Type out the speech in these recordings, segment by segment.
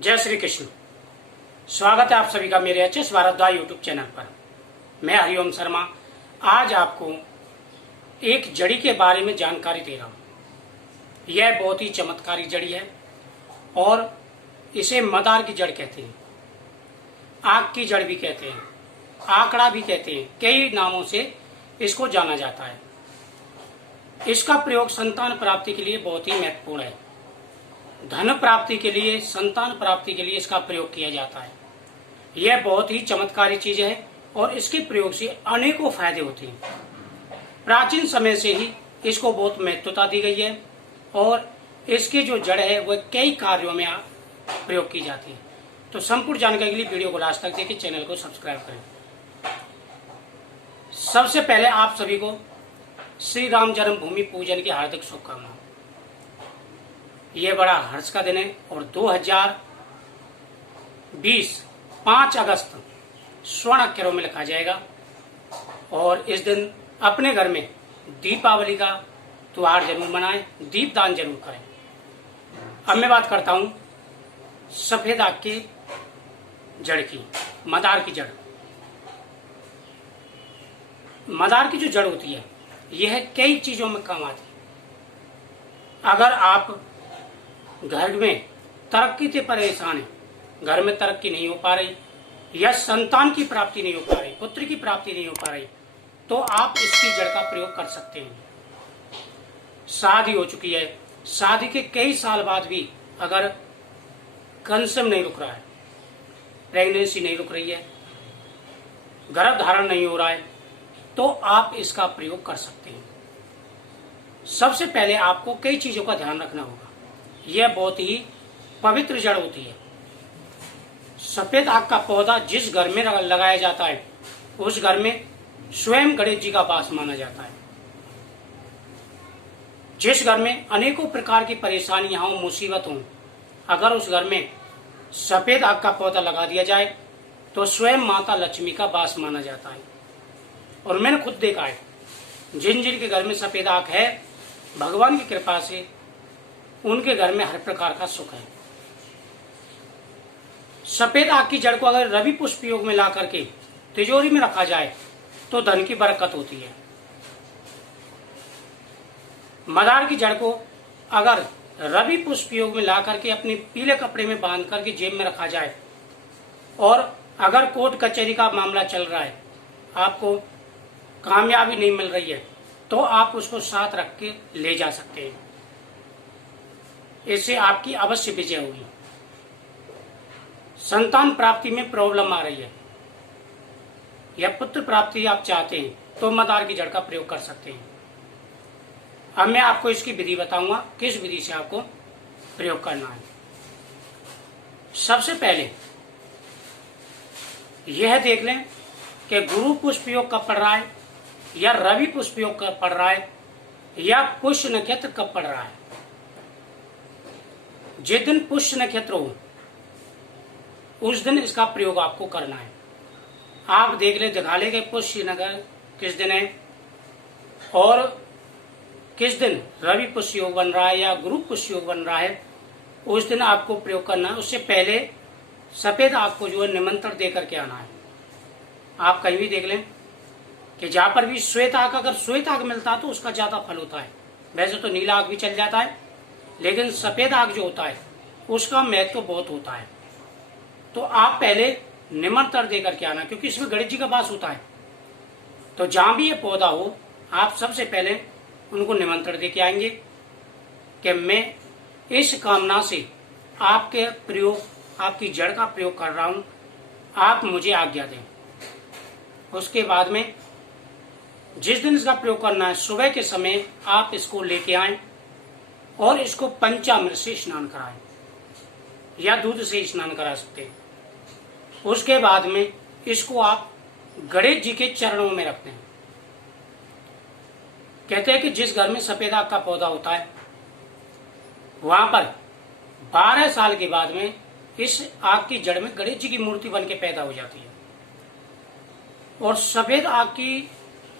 जय श्री कृष्ण। स्वागत है आप सभी का मेरे एचएस भारद्वाज यूट्यूब चैनल पर। मैं हरिओम शर्मा आज आपको एक जड़ी के बारे में जानकारी दे रहा हूँ। यह बहुत ही चमत्कारी जड़ी है और इसे मदार की जड़ कहते हैं, आग की जड़ भी कहते हैं, आंकड़ा भी कहते हैं, कई नामों से इसको जाना जाता है। इसका प्रयोग संतान प्राप्ति के लिए बहुत ही महत्वपूर्ण है। धन प्राप्ति के लिए, संतान प्राप्ति के लिए इसका प्रयोग किया जाता है। यह बहुत ही चमत्कारी चीज है और इसके प्रयोग से अनेकों फायदे होते हैं। प्राचीन समय से ही इसको बहुत महत्वता दी गई है और इसकी जो जड़ है वह कई कार्यों में प्रयोग की जाती है। तो संपूर्ण जानकारी के लिए वीडियो को लास्ट तक देखिए, चैनल को सब्सक्राइब करें। सबसे पहले आप सभी को श्री राम जन्मभूमि पूजन की हार्दिक शुभकामनाएं। ये बड़ा हर्ष का दिन है और 2020 5 अगस्त स्वर्ण अक्षरों में लिखा जाएगा और इस दिन अपने घर में दीपावली का त्योहार जरूर मनाएं, दीपदान जरूर करें। अब मैं बात करता हूं सफेद आग की जड़ की, मदार की जड़। मदार की जो जड़ होती है यह कई चीजों में काम आती है। अगर आप घर में तरक्की से परेशान है, घर में तरक्की नहीं हो पा रही या संतान की प्राप्ति नहीं हो पा रही, पुत्र की प्राप्ति नहीं हो पा रही, तो आप इसकी जड़ का प्रयोग कर सकते हैं। शादी हो चुकी है, शादी के कई साल बाद भी अगर कंसम नहीं रुक रहा है, प्रेगनेंसी नहीं रुक रही है, गर्भ धारण नहीं हो रहा है, तो आप इसका प्रयोग कर सकते हैं। सबसे पहले आपको कई चीजों का ध्यान रखना होगा। यह बहुत ही पवित्र जड़ होती है। सफेद आग का पौधा जिस घर में लगाया जाता है उस घर में स्वयं गणेश जी का वास माना जाता है। जिस घर में अनेकों प्रकार की परेशानियां हो, मुसीबत हो, अगर उस घर में सफेद आग का पौधा लगा दिया जाए तो स्वयं माता लक्ष्मी का वास माना जाता है। और मैंने खुद देखा है, जिन जिन के घर में सफेद आग है, भगवान की कृपा से उनके घर में हर प्रकार का सुख है। सफेद आग की जड़ को अगर रवि पुष्प योग में ला करके तिजोरी में रखा जाए तो धन की बरकत होती है। मदार की जड़ को अगर रवि पुष्प योग में ला करके अपने पीले कपड़े में बांध करके जेब में रखा जाए और अगर कोर्ट कचहरी का मामला चल रहा है, आपको कामयाबी नहीं मिल रही है, तो आप उसको साथ रख के ले जा सकते हैं। इससे आपकी अवश्य विजय होगी। संतान प्राप्ति में प्रॉब्लम आ रही है या पुत्र प्राप्ति आप चाहते हैं तो मदार की जड़ का प्रयोग कर सकते हैं। अब मैं आपको इसकी विधि बताऊंगा, किस विधि से आपको प्रयोग करना है। सबसे पहले यह देख लें कि गुरु पुष्प योग कब पड़ रहा है या रवि पुष्प योग कब पड़ रहा है या पुष्य नक्षत्र कब पड़ रहा है। जिस दिन पुष्य नक्षत्र हो उस दिन इसका प्रयोग आपको करना है। आप देख ले, दिखा ले कि पुष्य नगर किस दिन है और किस दिन रवि पुष्य योग बन रहा है या गुरु पुष्य योग बन रहा है, उस दिन आपको प्रयोग करना है। उससे पहले सफेद आग को जो है निमंत्रण दे करके आना है। आप कहीं भी देख लें कि जहां पर भी श्वेत आग, अगर श्वेत आग मिलता है तो उसका ज्यादा फल होता है। वैसे तो नीला आग भी चल जाता है, लेकिन सफेद आग जो होता है उसका महत्व बहुत होता है। तो आप पहले निमंत्रण देकर के आना, क्योंकि इसमें गणेश जी का वास होता है। तो जहां भी ये पौधा हो आप सबसे पहले उनको निमंत्रण दे के आएंगे कि मैं इस कामना से आपके प्रयोग, आपकी जड़ का प्रयोग कर रहा हूं, आप मुझे आज्ञा दें। उसके बाद में जिस दिन इसका प्रयोग करना है सुबह के समय आप इसको लेके आएं और इसको पंचामृत से स्नान कराएं या दूध से स्नान करा सकते हैं। उसके बाद में इसको आप गणेश जी के चरणों में रखते हैं। कहते हैं कि जिस घर में सफेद आग का पौधा होता है वहां पर 12 साल के बाद में इस आग की जड़ में गणेश जी की मूर्ति बन के पैदा हो जाती है। और सफेद आग की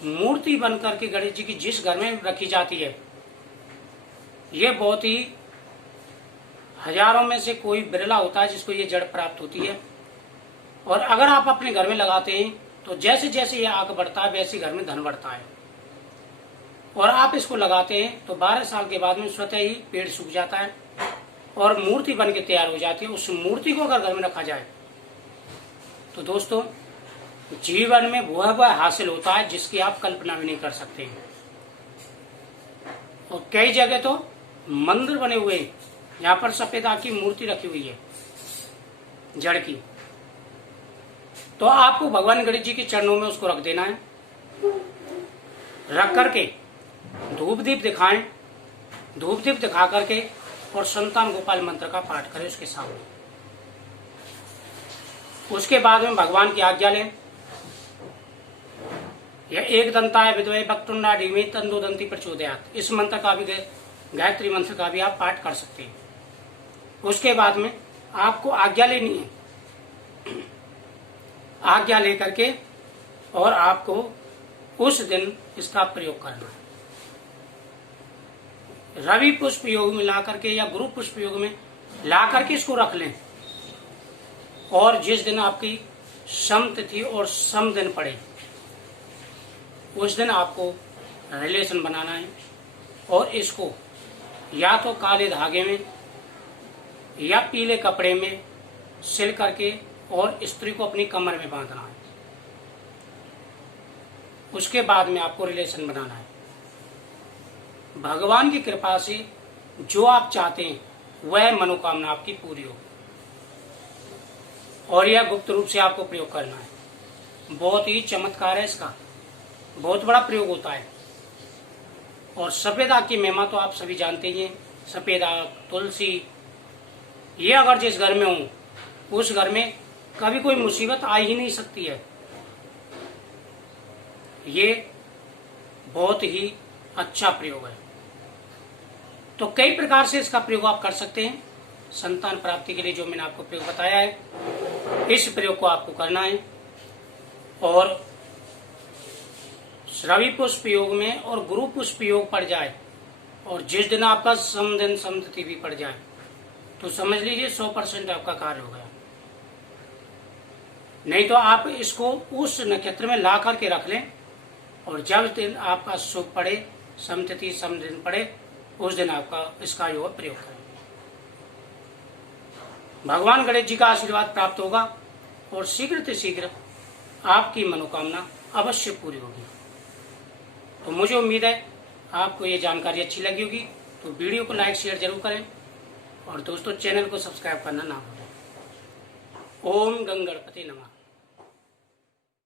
मूर्ति बन करके गणेश जी की जिस घर में रखी जाती है, यह बहुत ही हजारों में से कोई बिरला होता है जिसको ये जड़ प्राप्त होती है। और अगर आप अपने घर में लगाते हैं तो जैसे जैसे ये आगे बढ़ता है वैसे घर में धन बढ़ता है। और आप इसको लगाते हैं तो 12 साल के बाद में स्वतः ही पेड़ सूख जाता है और मूर्ति बन के तैयार हो जाती है। उस मूर्ति को अगर घर में रखा जाए तो दोस्तों जीवन में वह हासिल होता है जिसकी आप कल्पना भी नहीं कर सकते हैं। और कई जगह तो मंदिर बने हुए हैं, यहाँ पर सफेद आग की मूर्ति रखी हुई है जड़ की। तो आपको भगवान गणेश जी के चरणों में उसको रख देना है, रख करके धूप दीप दिखाएं, धूप दीप दिखा करके और संतान गोपाल मंत्र का पाठ करें उसके सामने। उसके बाद में भगवान की आज्ञा लें, यह एक दंताय विद्वय वक्रतुंडा धीमे तन्नो दंती प्रचोदयात्, इस मंत्र का भी, गायत्री मंत्र का भी आप पाठ कर सकते हैं। उसके बाद में आपको आज्ञा लेनी है, आज्ञा लेकर के और आपको उस दिन इसका प्रयोग करना है। रवि पुष्प योग में ला करके या गुरु पुष्प योग में ला करके इसको रख लें। और जिस दिन आपकी सम तिथि और सम दिन पड़े उस दिन आपको रिलेशन बनाना है और इसको या तो काले धागे में या पीले कपड़े में सिल करके और स्त्री को अपनी कमर में बांधना है। उसके बाद में आपको रिलेशन बनाना है। भगवान की कृपा से जो आप चाहते हैं वह मनोकामना आपकी पूरी हो। और यह गुप्त रूप से आपको प्रयोग करना है। बहुत ही चमत्कार है इसका, बहुत बड़ा प्रयोग होता है। और सफेद आग की महिमा तो आप सभी जानते ही हैं। सफेद आग, तुलसी, ये अगर जिस घर में हो उस घर में कभी कोई मुसीबत आ ही नहीं सकती है। ये बहुत ही अच्छा प्रयोग है। तो कई प्रकार से इसका प्रयोग आप कर सकते हैं। संतान प्राप्ति के लिए जो मैंने आपको प्रयोग बताया है, इस प्रयोग को आपको करना है। और रवि पुष्प योग में और गुरु पुष्प योग पड़ जाए और जिस दिन आपका समदिन समतिथि भी पड़ जाए तो समझ लीजिए 100% आपका कार्य हो गया। नहीं तो आप इसको उस नक्षत्र में ला करके रख लें और जब दिन आपका शुभ पड़े, समतिथि समदिन पड़े, उस दिन आपका इसका योग प्रयोग करें। भगवान गणेश जी का आशीर्वाद प्राप्त होगा और शीघ्र से शीघ्र आपकी मनोकामना अवश्य पूरी होगी। तो मुझे उम्मीद है आपको ये जानकारी अच्छी लगी होगी। तो वीडियो को लाइक शेयर जरूर करें और दोस्तों चैनल को सब्सक्राइब करना ना भूलें। ओम गंगणपति नमः।